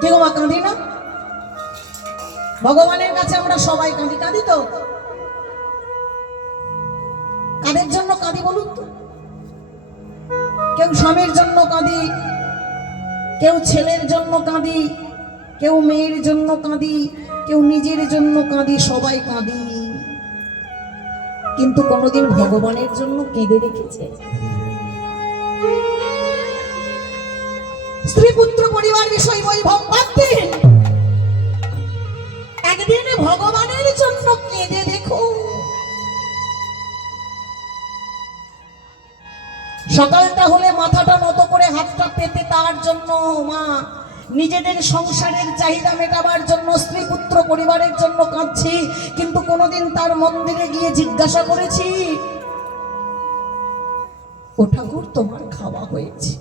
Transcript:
কে গো মা, কাঁদি না? ভগবানের কাছে আমরা সবাই কাঁদি, কাঁদি তো? কাদের জন্য কাঁদি বলুন তো? কেউ স্বামীর জন্য কাঁদি, কেউ ছেলের জন্য কাঁদি, কেউ মেয়ের জন্য কাঁদি, কেউ নিজের জন্য কাঁদি, সবাই কাঁদি। কিন্তু কোনোদিন ভগবানের জন্য কেঁদে রেখেছে? স্ত্রী পুত্র পরিবার বিষয় বৈভব বাদ দিন, একদিন ভগবানের জন্য কেঁদে দেখো। সকালটা হলে মাথাটা নত করে হাতটা পেতে তার জন্য মা নিজেদের সংসারের চাহিদা মেটাবার জন্য স্ত্রী পুত্র পরিবারের জন্য কাঁদছি, কিন্তু কোনোদিন তার মন্দিরে গিয়ে জিজ্ঞাসা করেছি, ও ঠাকুর তোমার খাওয়া হয়েছে?